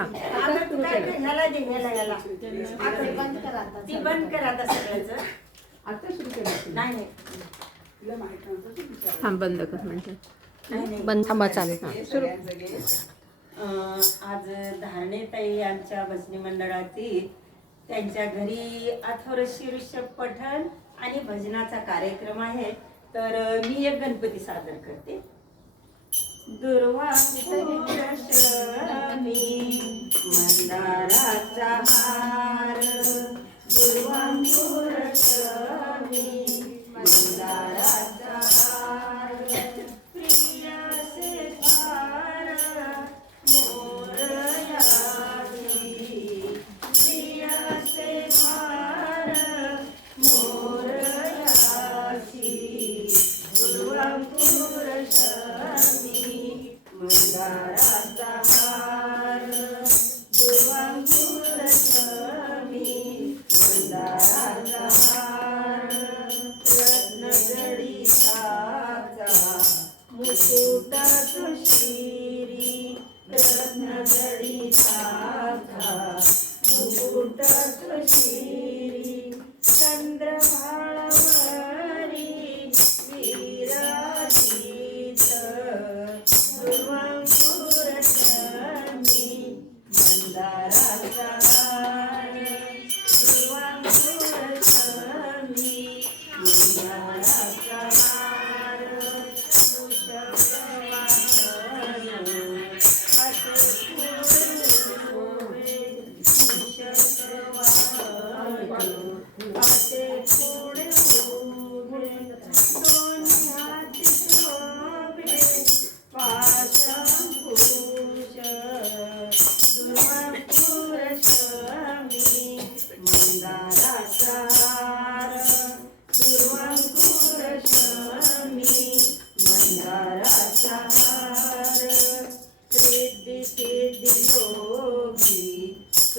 हा ह्याला दे ह्याला ह्याला. आता बंद करा आता. ती बंद कर आता सगळ्याच. आता सुरू केलं नाही हा बंद कर म्हणते नाही नाही. बंद थांबा चालेल. हा सुरू. आज धारणेताई आमच्या भजनी मंडळातील त्यांच्या घरी अथोर शीर्ष पठण आणि भजनाचा कार्यक्रम आहे. तर मी एक गणपती सादर करते. दुर्वांकुरशमी मंदाराचा चंद्रमा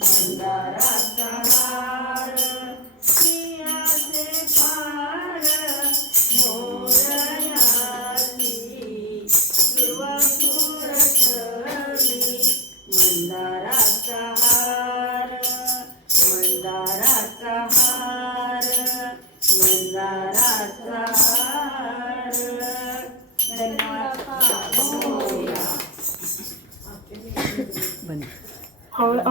मंदाराचा koły